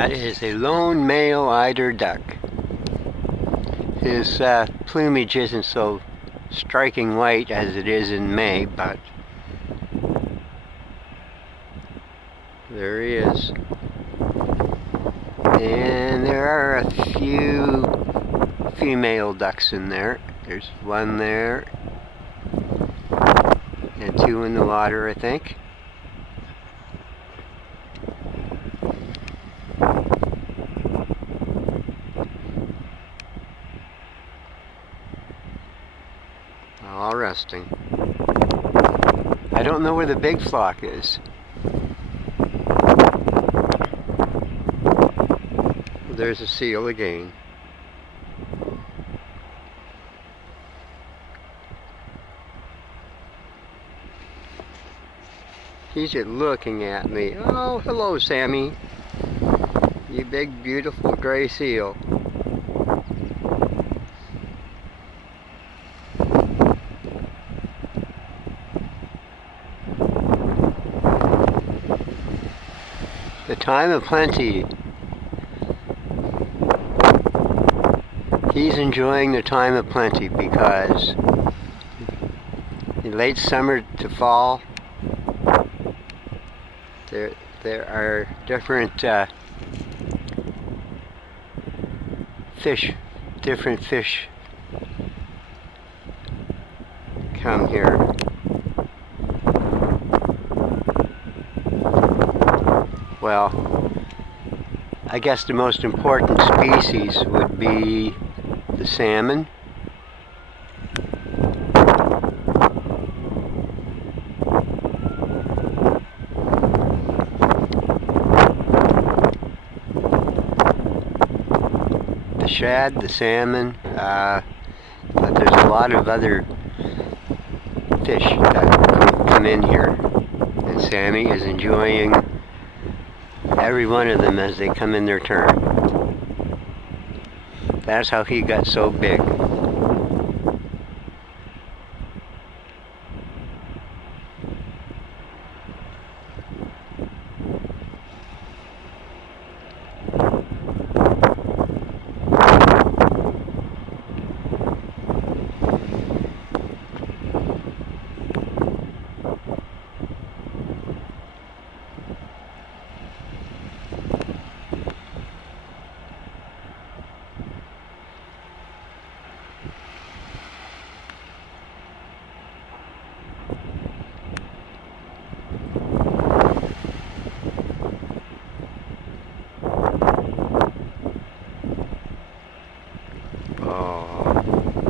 That is a lone male eider duck. His plumage isn't so striking white as it is in May, but there he is. And there are a few female ducks in there. There's one there and two in the water, I think. All resting. I don't know where the big flock is. There's a seal again. He's just looking at me. Oh, hello, Sammy. You big, beautiful gray seal. The time of plenty. He's enjoying the time of plenty because in late summer to fall, there are different different fish come here. Well, I guess the most important species would be the salmon. The shad, the salmon, but there's a lot of other fish that come in here. And Sammy is enjoying every one of them as they come in their turn. That's how he got so big.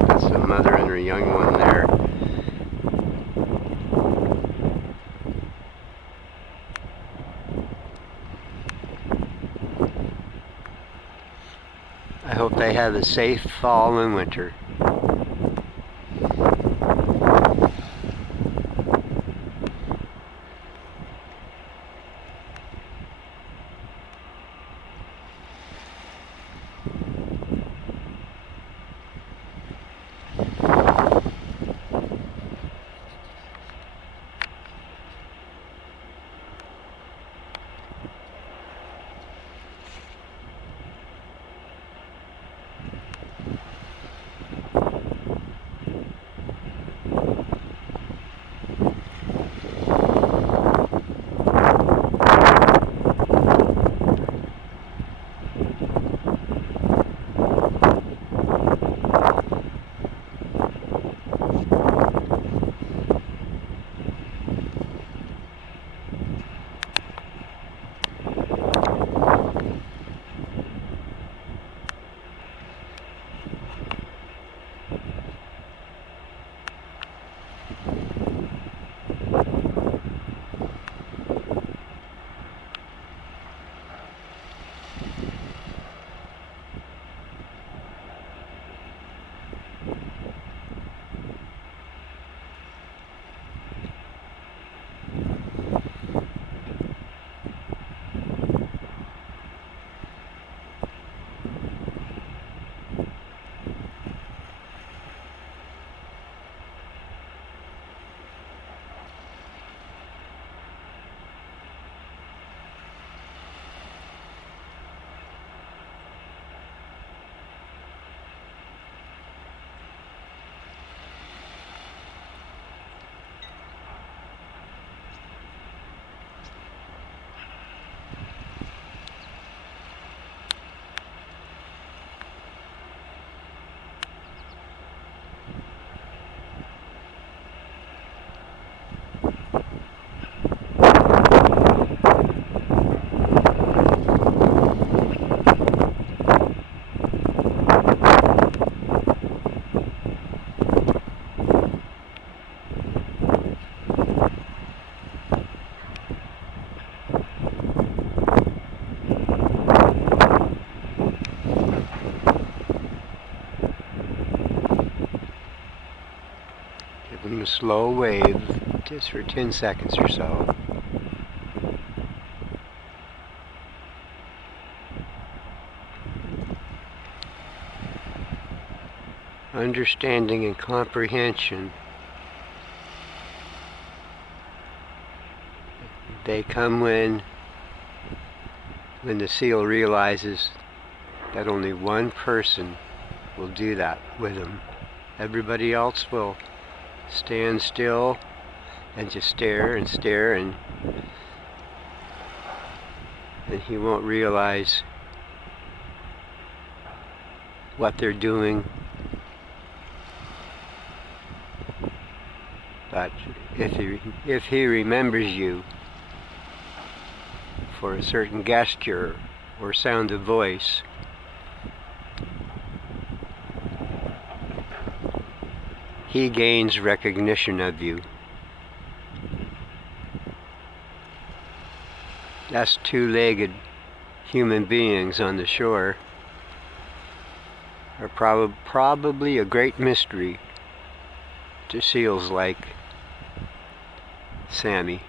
That's the mother and her young one there. I hope they have a safe fall and winter. slow wave just for 10 seconds or so. Understanding and comprehension, they come when the seal realizes that only one person will do that with him. Everybody else will stand still and just stare and stare, and he won't realize what they're doing. But if he remembers you for a certain gesture or sound of voice, he gains recognition of you. Us two-legged human beings on the shore are probably a great mystery to seals like Sammy.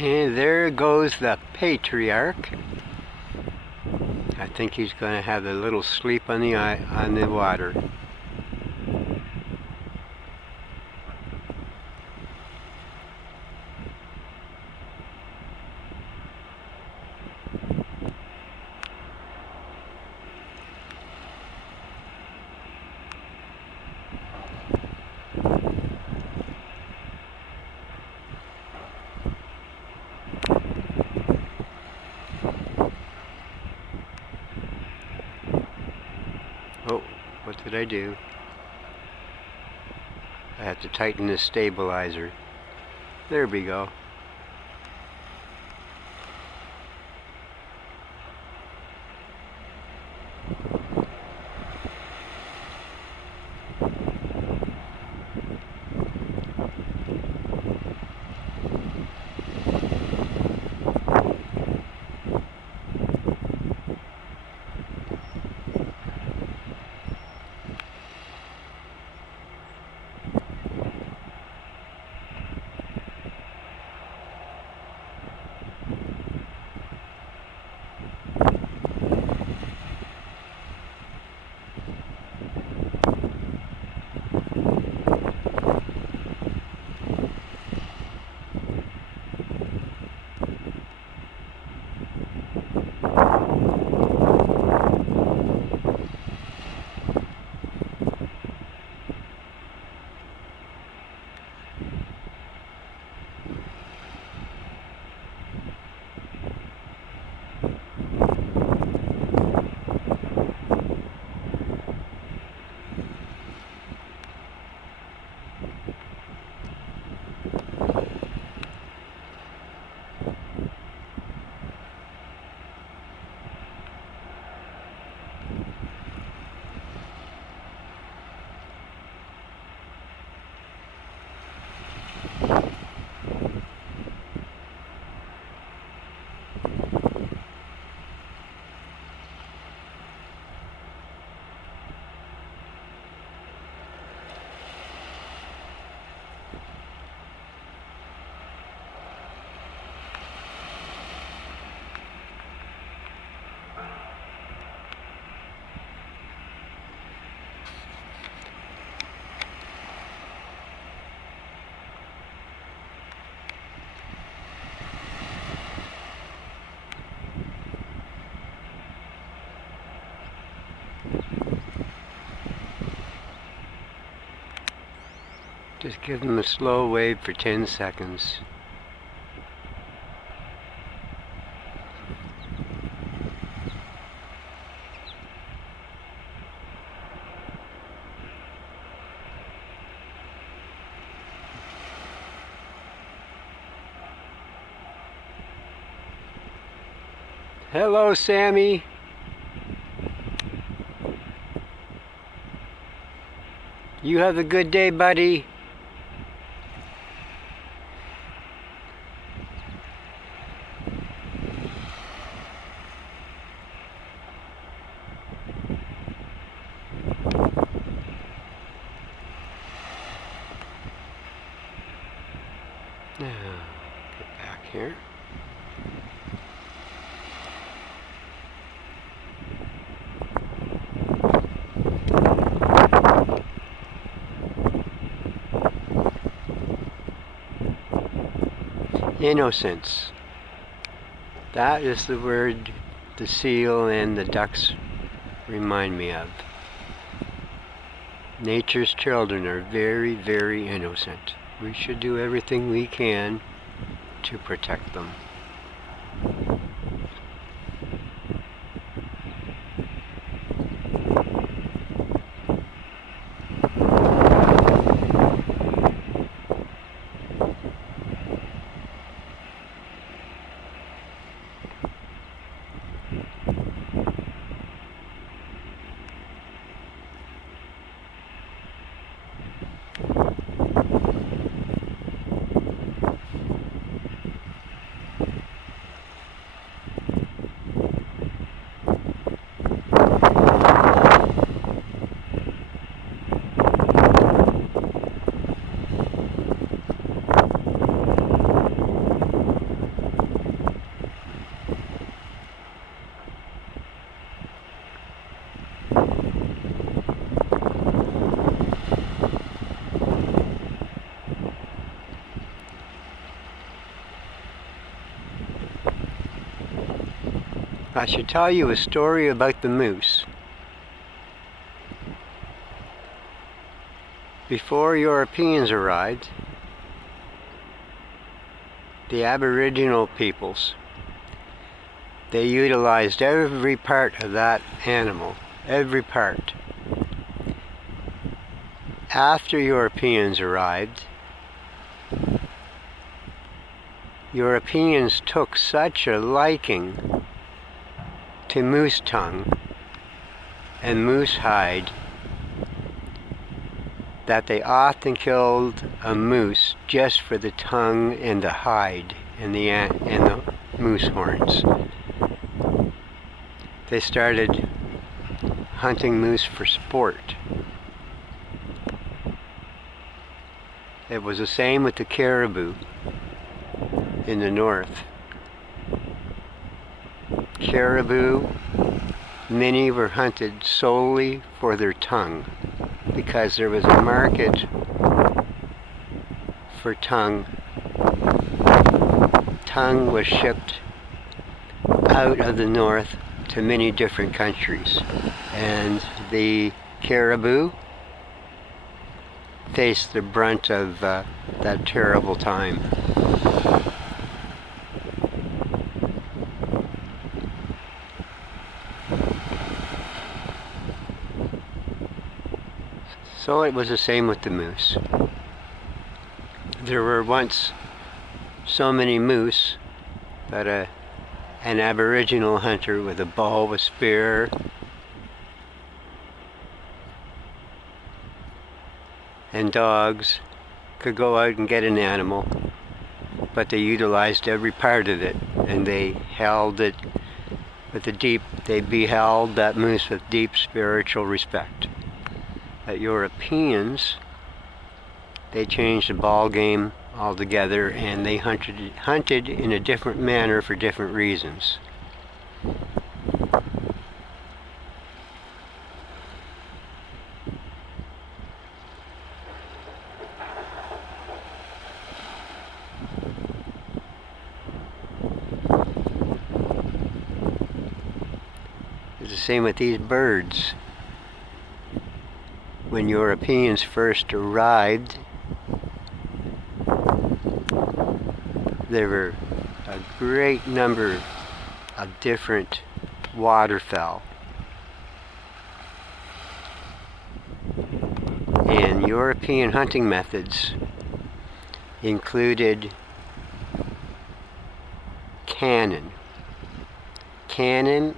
And there goes the patriarch. I think he's going to have a little sleep on the water. Oh, what did I do? I have to tighten this stabilizer. There we go. Just give them a slow wave for 10 seconds. Hello, Sammy. You have a good day, buddy. Now, get back here. Innocence. That is the word the seal and the ducks remind me of. Nature's children are very, very innocent. We should do everything we can to protect them. I should tell you a story about the moose. Before Europeans arrived, the Aboriginal peoples, they utilized every part of that animal, every part. After Europeans arrived, Europeans took such a liking to moose tongue and moose hide that they often killed a moose just for the tongue and the hide and the moose horns. They started hunting moose for sport. It was the same with the caribou in the north. Caribou, many were hunted solely for their tongue because there was a market for tongue. Tongue was shipped out of the north to many different countries, and the caribou faced the brunt of that terrible time. So it was the same with the moose. There were once so many moose that an Aboriginal hunter with a bow, a spear, and dogs could go out and get an animal, but they utilized every part of it, and they held it with they beheld that moose with deep spiritual respect. That Europeans, they changed the ball game altogether, and they hunted in a different manner for different reasons. It's the same with these birds. When Europeans first arrived there were a great number of different waterfowl. And European hunting methods included cannon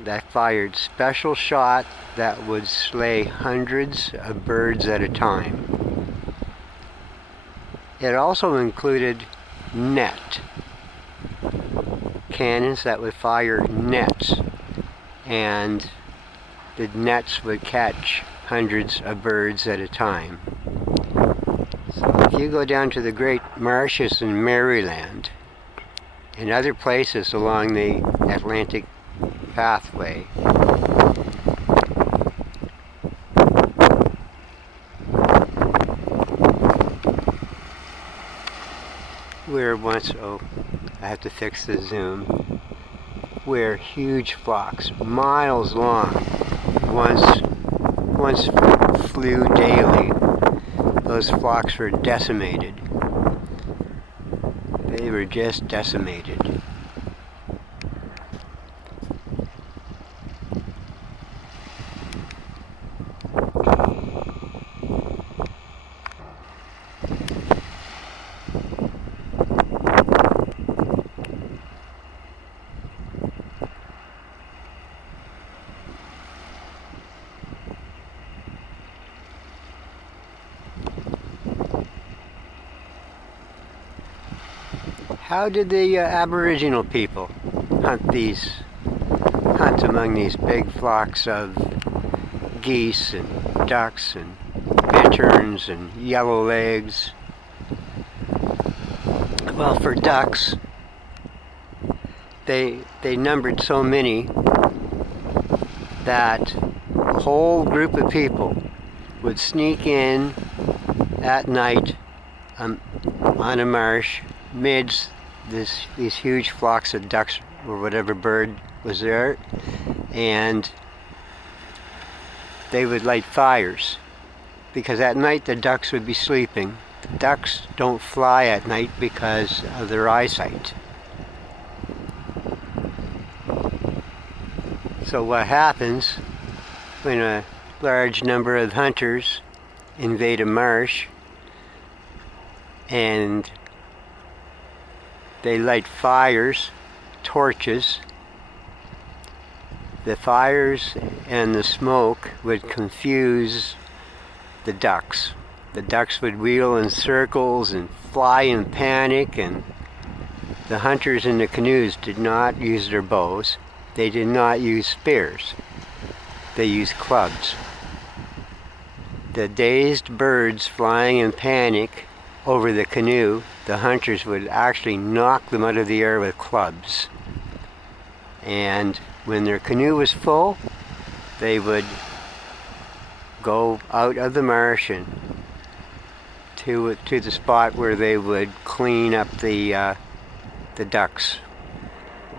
that fired special shot that would slay hundreds of birds at a time. It also included net cannons that would fire nets, and the nets would catch hundreds of birds at a time. So if you go down to the great marshes in Maryland and other places along the Atlantic pathway, where once, I have to fix the zoom, where huge flocks, miles long, once flew daily. Those flocks were decimated. They were just decimated. How did the Aboriginal people hunt among these big flocks of geese and ducks and bitterns and yellowlegs? Well, for ducks, they numbered so many that a whole group of people would sneak in at night on a marsh midst these huge flocks of ducks or whatever bird was there, and they would light fires, because at night the ducks would be sleeping. The ducks don't fly at night because of their eyesight. So what happens when a large number of hunters invade a marsh and they light fires, torches? The fires and the smoke would confuse the ducks. The ducks would wheel in circles and fly in panic, and the hunters in the canoes did not use their bows. They did not use spears. They used clubs. The dazed birds flying in panic over the canoe, the hunters would actually knock them out of the air with clubs. And when their canoe was full, they would go out of the marsh and to the spot where they would clean up the ducks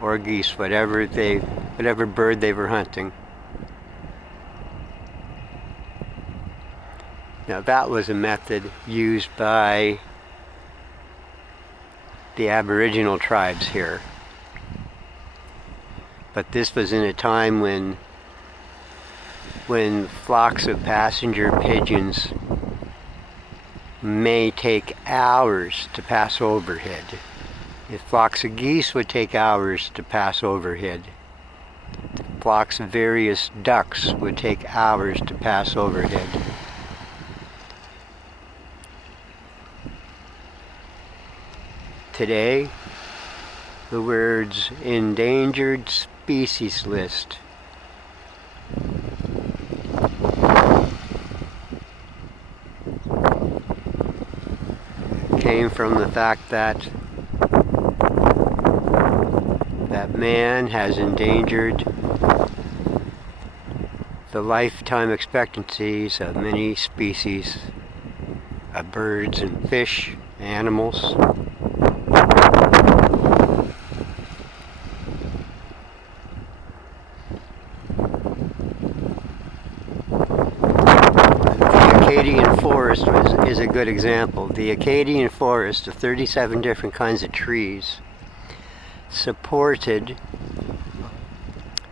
or geese, whatever bird they were hunting. Now that was a method used by the Aboriginal tribes here. But this was in a time when flocks of passenger pigeons may take hours to pass overhead. If flocks of geese would take hours to pass overhead, flocks of various ducks would take hours to pass overhead. Today, the words endangered species list came from the fact that man has endangered the lifetime expectancies of many species of birds and fish, animals. Acadian forest is a good example. The Acadian forest, the 37 different kinds of trees, supported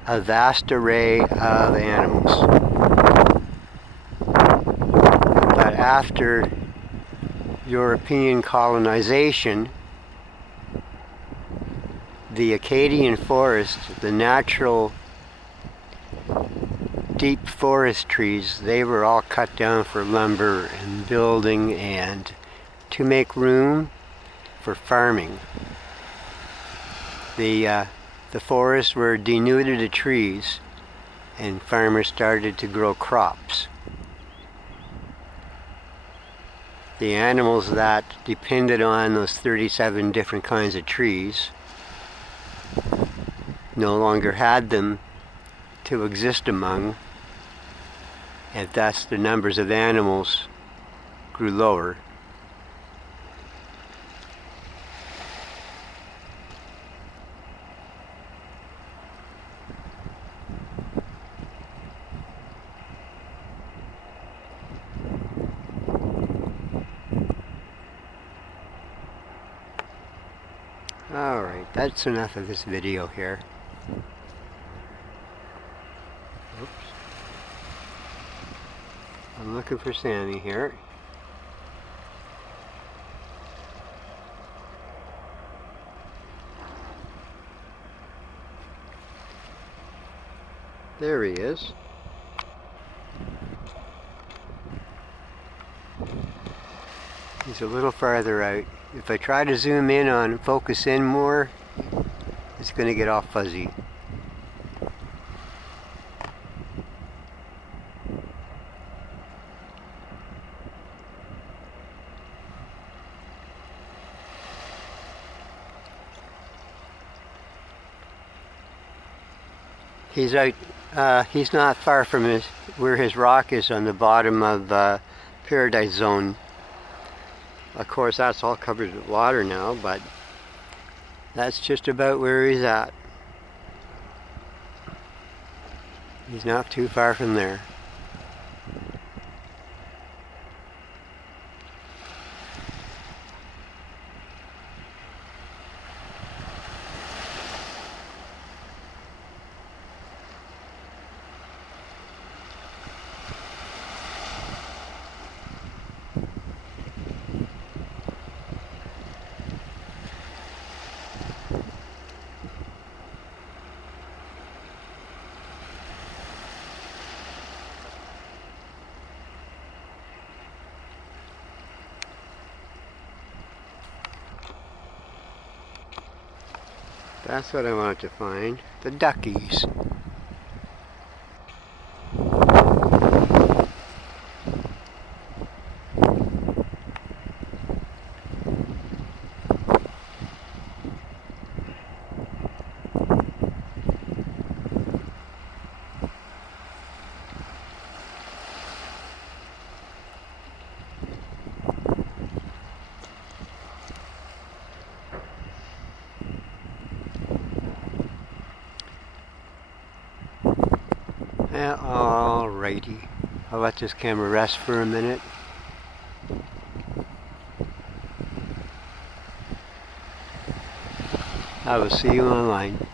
a vast array of animals. But after European colonization, the Acadian forest, the natural deep forest trees, they were all cut down for lumber and building and to make room for farming. The forests were denuded of trees and farmers started to grow crops. The animals that depended on those 37 different kinds of trees no longer had them to exist among, and thus the numbers of animals grew lower. Alright, that's enough of this video here. Oops. I'm looking for Sammy here. There he is. He's a little farther out. If I try to zoom in on, focus in more, it's going to get all fuzzy. He's out. He's not far from where his rock is on the bottom of Paradise Zone. Of course, that's all covered with water now, but that's just about where he's at. He's not too far from there. That's what I wanted to find. The duckies. Yeah, alrighty. I'll let this camera rest for a minute. I will see you online.